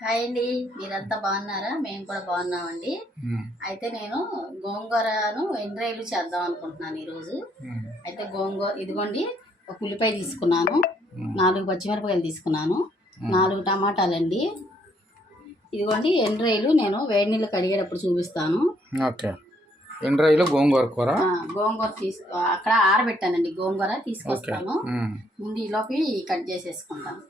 Hi అండి, మీరంతా బాగున్నారా? మేము కూడా బాగున్నామండి. అయితే నేను గోంగూరను ఎండ్రాయిలు చేద్దాం అనుకుంటున్నాను ఈరోజు. అయితే గోంగూర ఇదిగోండి, ఒక ఉల్లిపాయ తీసుకున్నాను, 4 పచ్చిమిరపకాయలు తీసుకున్నాను, 4 టమాటాలండి. ఇదిగోండి ఎండ్రాయిలు, నేను వేడి నీళ్ళు కడిగేటప్పుడు చూపిస్తాను. ఓకే. ఎండ్రాయిలు గోంగూర కూర. గోంగూర అక్కడ ఆరబెట్టానండి, గోంగూర తీసుకొస్తాను. ముందు ఈలోపు కట్ చేసేసుకుంటాను.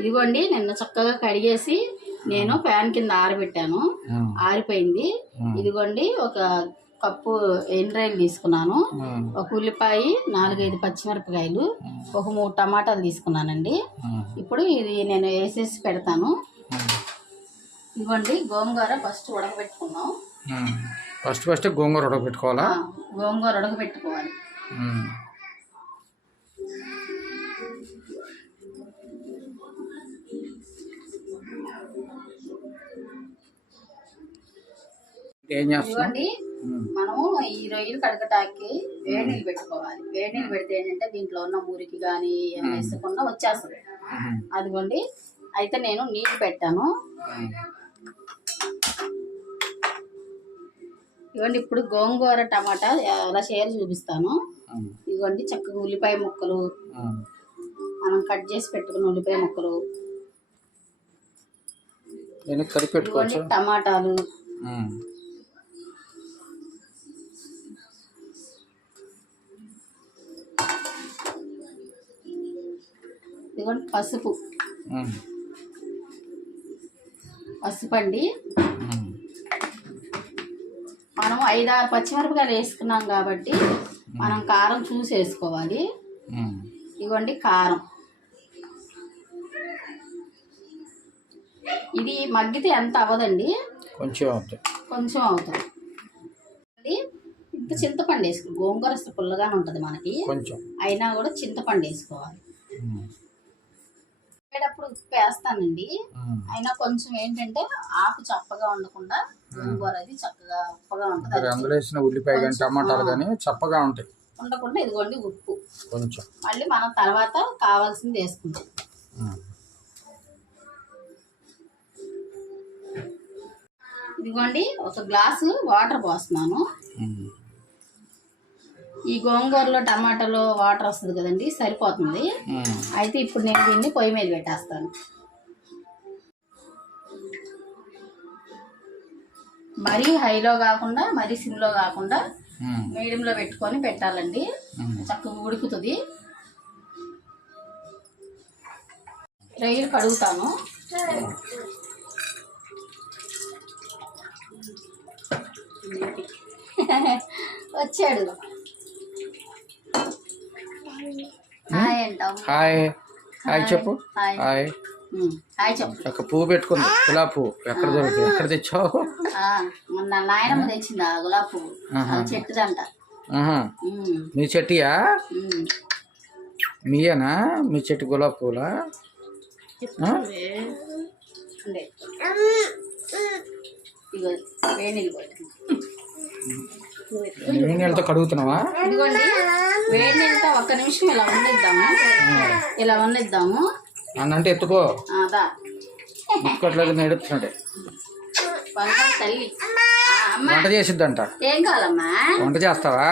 ఇదిగోండి, నిన్న చక్కగా కడిగేసి నేను ఫ్యాన్ కింద ఆరబెట్టాను, ఆరిపోయింది. ఇదిగోండి, ఒక కప్పు ఎండ్రాయిలు తీసుకున్నాను, ఒక ఉల్లిపాయ, 4-5 పచ్చిమిరపకాయలు, ఒక 3 టమాటాలు తీసుకున్నానండి. ఇప్పుడు ఇది నేను వేసేసి పెడతాను. ఇదిగోండి, గోంగూర ఫస్ట్ ఉడకబెట్టుకున్నాం. ఫస్ట్ గోంగూర ఉడకబెట్టుకోవాలా? గోంగూర ఉడకబెట్టుకోవాలి. ఇదిగోండి, మనము ఈ రొయ్యలు కడగటానికి వేడి నీళ్ళు పెట్టుకోవాలి. వేడి నీళ్ళు పెడితే ఏంటంటే దీంట్లో ఉన్న మురికి కానీ ఏమైనా వేసుకున్నా వచ్చేస్తుంది. అదిగోండి, అయితే నేను నీళ్ళు పెట్టాను. ఇదిగోండి, ఇప్పుడు గోంగూర టమాటా ఎలా చేయాలో చూపిస్తాను. ఇదిగోండి, చక్కగా ఉల్లిపాయ ముక్కలు, మనం కట్ చేసి పెట్టుకున్న ఉల్లిపాయ ముక్కలు, టమాటాలు, ఇదిగోండి పసుపు అండి. మనం 5-6 పచ్చిమిరపకాయలు వేసుకున్నాం కాబట్టి మనం కారం చూసి వేసుకోవాలి. ఇదిగోండి కారం, ఇది మగ్గితే ఎంత అవ్వదండి, కొంచెం అవుతుంది. ఇంత చింతపండు వేసుకో, గోంగూర పుల్లగానే ఉంటుంది మనకి, అయినా కూడా చింతపండు వేసుకోవాలి. వేడప్పుడు ఉప్పు వేస్తానండి, అయినా కొంచెం ఏంటంటే ఆకు చప్పగా ఉండకుండా గోంగూర అది చక్కగా ఉప్పగా ఉంటుంది. అందులో వేసిన ఉల్లిపాయ కానీ టమాటాలు కానీ చప్పగా ఉంటాయి ఉండకుండా ఇదిగోండి ఉప్పు కొంచెం, మళ్ళీ మనం తర్వాత కావాల్సింది వేసుకుంటాం. ఇదిగోండి, ఒక గ్లాసు వాటర్ పోస్తున్నాను. ఈ గోంగూరలో టమాటాలో వాటర్ వస్తుంది కదండి, సరిపోతుంది. అయితే ఇప్పుడు నేను దీన్ని పొయ్యి మీద పెట్టేస్తాను. మరీ హైలో కాకుండా మరీ సిమ్లో కాకుండా మీడియంలో పెట్టుకొని పెట్టాలండి, చక్కగా ఉడుకుతుంది. రొయ్యలు కడుగుతాను. వచ్చాడు. హాయ్ అంటాం. హాయ్ చెప్పు. హాయ్ చెప్పు. ఒక పువ్వు పెట్టుకుంది, గులాబీ పువ్వు. ఎక్కడ దొరికి, ఎక్కడ తెచ్చావు? మొన్న నాయనమ్మ తెచ్చిందా గులాబీ పువ్వు, చెట్టుదంట. మీ చెట్టుయా? మీయేనా మీ చెట్టు గులాబీ పువ్వులా? వేడి నీళ్ళతో కడుగుతున్నావా? ఇదిగోండి, వేడి నీళ్ళతో 1 నిమిషం ఇలా ఉన్నిద్దాము. అన్నంటే ఎత్తుకో, ఎత్తుకోట్లేదు నేడుతున్నాడే. వంట చేసిద్దంట. ఏం కావాలమ్మా? వంట చేస్తావా?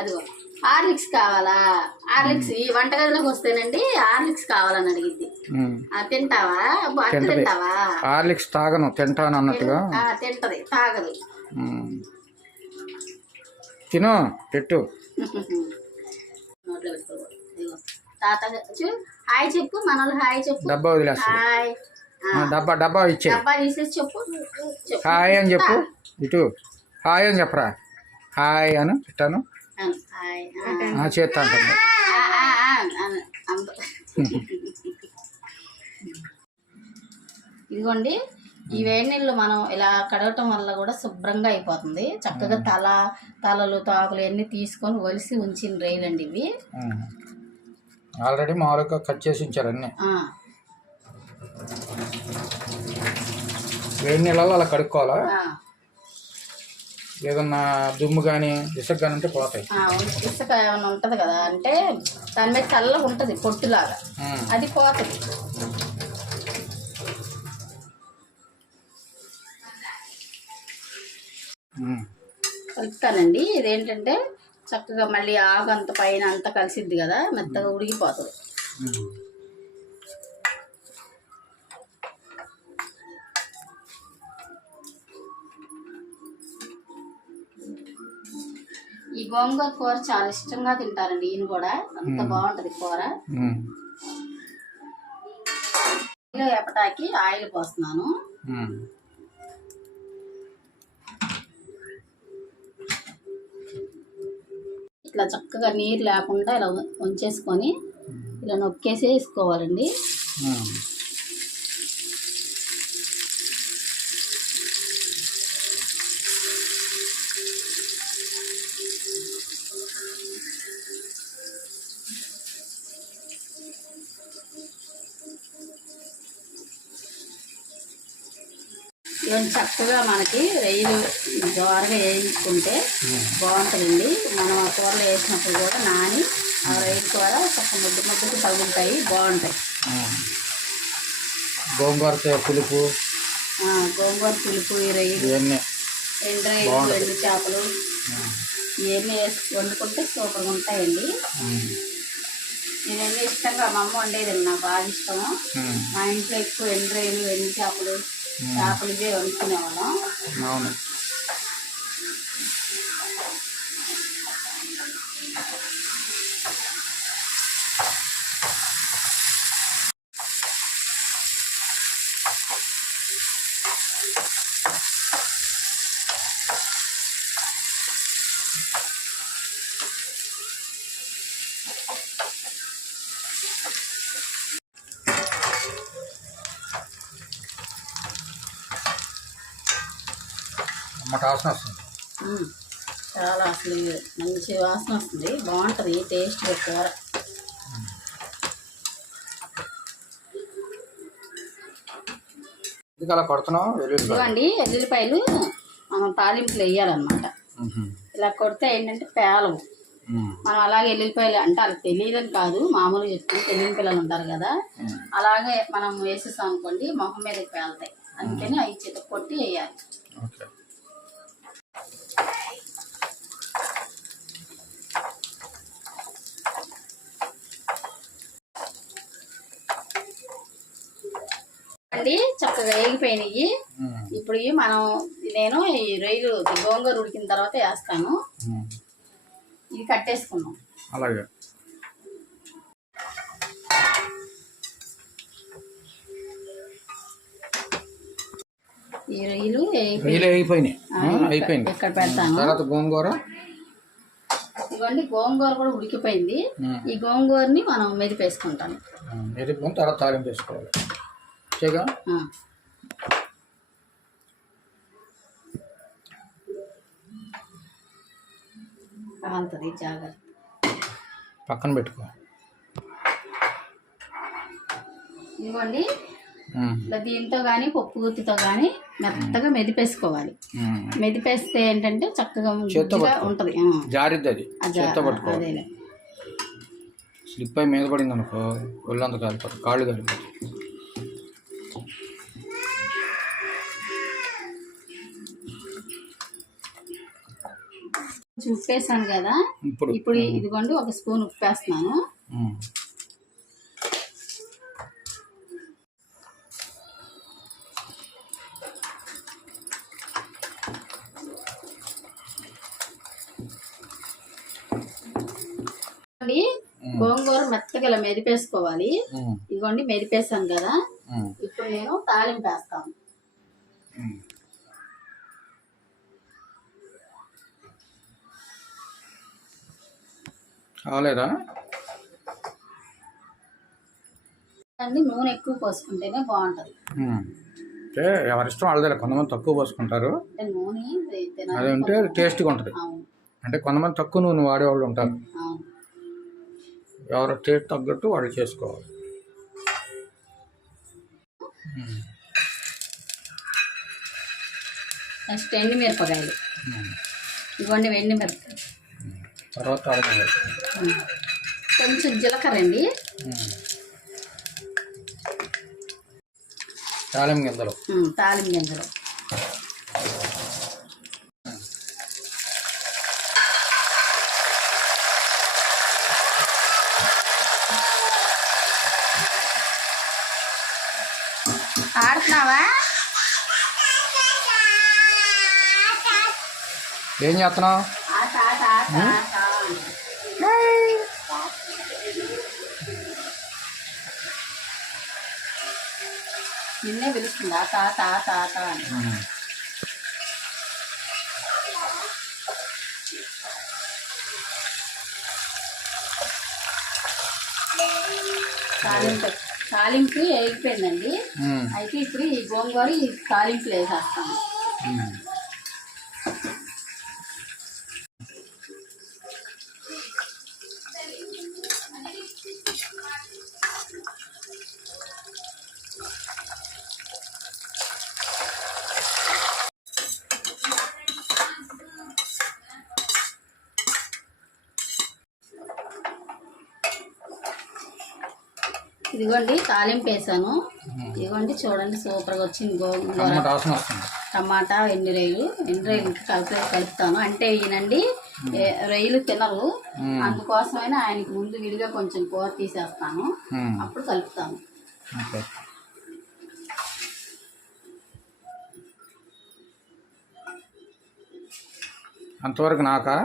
అదిగో హార్లిక్స్ కావాలా? హార్లిక్స్ ఈ వంటగదిలోకి వస్తేనండి హార్లిక్స్ కావాలని అడిగిద్ది. తింటావా? తింటావా? హార్లిక్స్ తాగను, తింటాను అన్నట్టుగా. తింటది, తాగదు. తిను, పెట్టు. నోట్లో పెట్టుకో. తాత హాయ్ చెప్పు, మనోళ్ళు హాయ్ చెప్పు. డబ్బా వదిలేస్తా. డబ్బా ఇచ్చే. డబ్బా తీసేసి చెప్పు. హాయ్ అని చెప్పు. ఇటు హాయ్ అని చెప్పరా. హాయ్ అను, ఇట్టాను చేస్తా అంటుంది. ఇదిగోండి, ఈ వేడి నీళ్ళు మనం ఇలా కడగటం వల్ల కూడా శుభ్రంగా అయిపోతుంది. చక్కగా తలలు తాకులు అన్నీ తీసుకొని ఒలిసి ఉంచిన రొయ్యలండి ఇవి. ఆల్రెడీ మామూలుగా కట్ చేసి ఉంచారు అన్నీ. వేడి నీళ్ళలో అలా కడుక్కోవాలా? ఏదన్నా దుమ్ము కానీ ఇసుక కానీ ఉంటే పోతాయి. ఇసుక ఏమైనా ఉంటుంది కదా, అంటే దాని మీద చల్లగా ఉంటుంది పొట్టులాగా, అది పోతుంది. కలుపుతానండి. ఇదేంటంటే చక్కగా మళ్ళీ ఆకు అంత పైన అంతా కలిసిద్ది కదా, మెత్తగా ఉడికిపోతుంది. ఈ గోంగూర కూర చాలా ఇష్టంగా తింటారండి ఈయన కూడా, అంత బాగుంటది కూర. ఎప్పటాకి ఆయిల్ పోస్తున్నాను. ఇట్లా చక్కగా నీరు లేకుండా ఇలా ఉంచేసుకొని ఇలా నొక్కేసి వేసుకోవాలండి. ఇవన్నీ చక్కగా మనకి రొయ్యలు దోరగా వేయించుకుంటే బాగుంటుందండి. మనం ఆ కూరలో వేసినప్పుడు కూడా నాని ఆ రొయ్యల కూర చక్క ముద్దుకు తగులుతాయి, బాగుంటాయి. గోంగూర పులుపు, ఈ రొయ్యలు, ఎండు రొయ్యలు, ఎండు చేపలు ఇవన్నీ వేసి వండుకుంటే సూపర్గా ఉంటాయండి. నేనన్నీ ఇష్టంగా మా అమ్మ వండేదండి, నాకు బాగా ఇష్టము. మా ఇంట్లో ఎక్కువ ఎండు రొయ్యలు, ఎండు చేపలు ఇవే వండుకునేవాళ్ళం. అవును. వాసన వస్తుంది, చాలా అసలు మంచి వాసన వస్తుంది, బాగుంటుంది టేస్ట్ కూర. అలా కొడుతున్నాం. ఇదిగోండి ఎల్లుల్లిపాయలు మనం తాలింపులు వేయాలన్నమాట. ఇలా కొడితే ఏంటంటే పేలవు. మనం అలాగే ఎల్లుల్లిపాయలు అంటే వాళ్ళకి తెలియదని కాదు, మామూలుగా చెప్తే తెలియని పిల్లలు ఉంటారు కదా, అలాగే మనం వేసేసాం అనుకోండి మొహం మీదకి పేలుతాయి. అందుకని అవి చేత కొట్టి వేయాలి. అండి చక్కగా వేగిపోయినాయి. ఇప్పుడు నేను ఈ రొయ్యలు గోంగూర ఉడికిన తర్వాత వేస్తాను. ఇది కట్టేసుకున్నాం. అలాగే ఈ రొయ్యలు అయిపోయినాయి. ఇక్కడ పెడతాను. తర్వాత గోంగూర, ఇదిగోండి గోంగూర కూడా ఉడికిపోయింది. ఈ గోంగూరని మనం మెదిపేసుకుంటాం. మెదిపుకొని తర్వాత తాలింపు వేసుకోవాలి. కాలుతుంది, జాగ్రత్త. పక్కన పెట్టుకో. ఇదిగోండి దీంతో కానీ పప్పు గుత్తితో కానీ మెత్తగా మెదిపేసుకోవాలి. మెదిపేస్తే ఏంటంటే చక్కగా ఉంటుంది. జారిద్ది, అది అదేలే. స్లిప్ అయి మీద పడింది అనుకో, ఒళ్ళంతా కాలిపోతుంది, కాళ్ళు కాలిపోతుంది. ఉప్పు వేసాను కదా, ఇప్పుడు ఇదిగోండి ఒక స్పూన్ ఉప్పు వేస్తున్నాను. గోంగూర మెత్తగా ఇలా మెదిపేసుకోవాలి. ఇదిగోండి మెదిపేసాను కదా, ఇప్పుడు నేను తాలింపు వేస్తాను. కాలేదా అండి, నూనె ఎక్కువ పోసుకుంటేనే బాగుంటుంది. అంటే ఎవరిష్టం వాళ్ళదే. కొంతమంది తక్కువ పోసుకుంటారు, అంటే నూనె తినాలి. అది ఉంటే టేస్ట్గా ఉంటుంది. అవును అంటే కొంతమంది తక్కువ నూనె వాడేవాళ్ళు ఉంటారు. అవును. ఎవరి టేస్ట్ తగ్గట్టు వాళ్ళు చేసుకోవాలి. నెక్స్ట్ ఎండి మిరపకాయలు. ఇవ్వండి ఎండి మిరపకాయలు. తర్వాత కొంచెం జీలకర్ర అండి. తాలింపు గింజలు. తాలింపు గింజలు. ఆడుతున్నావా? ఏం చేస్తున్నావు? నిన్నే పిలుస్తుంది తాత తాత అని. తాలింపు వేగిపోయిందండి. అయితే ఇప్పుడు ఈ గోంగూర ఈ తాలింపులు వేసేస్తాను. ఇదిగోండి తాలింపు వేసాను. ఇదిగోండి చూడండి సూపర్గా వచ్చింది గోంగూర, టమాటా, ఎండు రొయ్యలు కలుపుతాను. అంటే ఈయనండి రొయ్యలు తినరు, అందుకోసమైనా ఆయనకి ముందు విడిగా కొంచెం కూర తీసేస్తాను, అప్పుడు కలుపుతాను. అంతవరకు నాకా?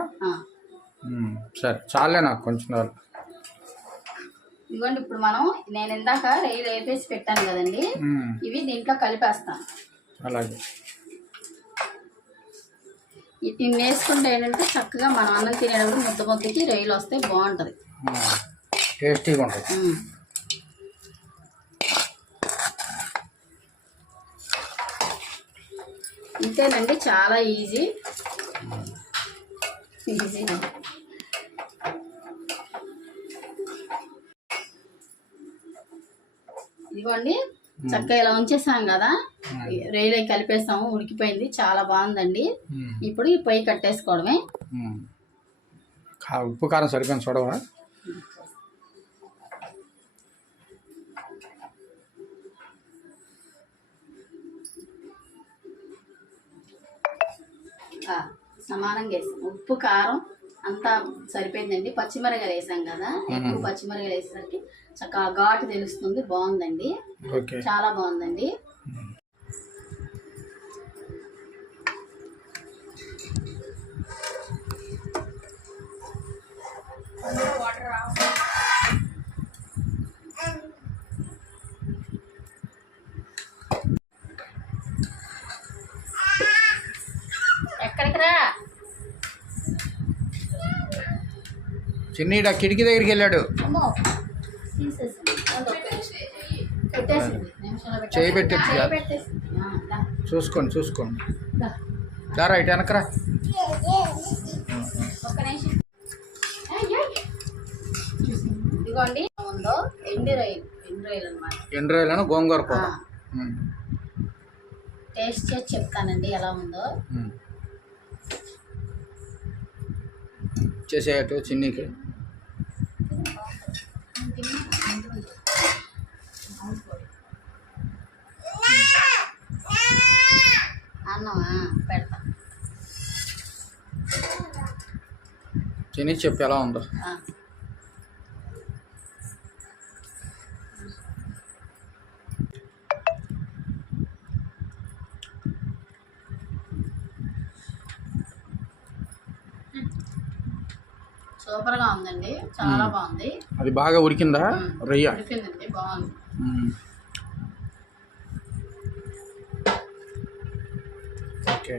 సరే చాలే నాకు కొంచెం. ఇదిగోండి ఇప్పుడు నేను ఇందాక రొయ్యలు వేపేసి పెట్టాను కదండి, ఇవి దీంట్లో కలిపేస్తాను. అలాగే ఇవి వేసుకుంటే ఏంటంటే చక్కగా మనం అన్నం తినేటప్పుడు ముద్దకి రొయ్యలు వస్తే బాగుంటుంది, టేస్టీగా ఉంటుంది. ఇంతేనండి, చాలా ఈజీ. ఇదిగోండి చక్కగా ఇలా ఉంచేసాం కదా, రొయ్యలు కలిపేస్తాము, ఉడికిపోయింది, చాలా బాగుందండి. ఇప్పుడు ఈ పొయ్యి కట్టేసుకోవడమే. ఉప్పు కారం సరిపోయింది చూడవా? సమానంగా వేసాం, ఉప్పు కారం అంతా సరిపోయిందండి. పచ్చిమిరకాయలు వేసాం కదా, ఎక్కువ పచ్చిమిరకాయలు వేసేసరికి చక్కగా ఘాటు తెలుస్తుంది, బాగుందండి, చాలా బాగుందండి. ఎక్కడికి రా? చిన్నీడ కిటికీ దగ్గరికి వెళ్ళాడు. చేయి పెట్టి చూసుకోండి. దారా ఇటు వెనకరా. ఇదిగోండి ఉందో ఎండు రొయ్యలు అన్నమాట. ఎండు రొయ్యలను గోంగూర కూర టేస్ట్ చేసి చెప్తానండి ఎలా ఉందో. చేసేయటు చిన్నీకి. అన్నమా పెడతా. చిన్ని చెప్పు ఎలా ఉందో. సూపర్గా ఉందండి, చాలా బాగుంది. అది బాగా ఉడికిందా రొయ్య? ఉడికిందండి, బాగుంది. ఓకే.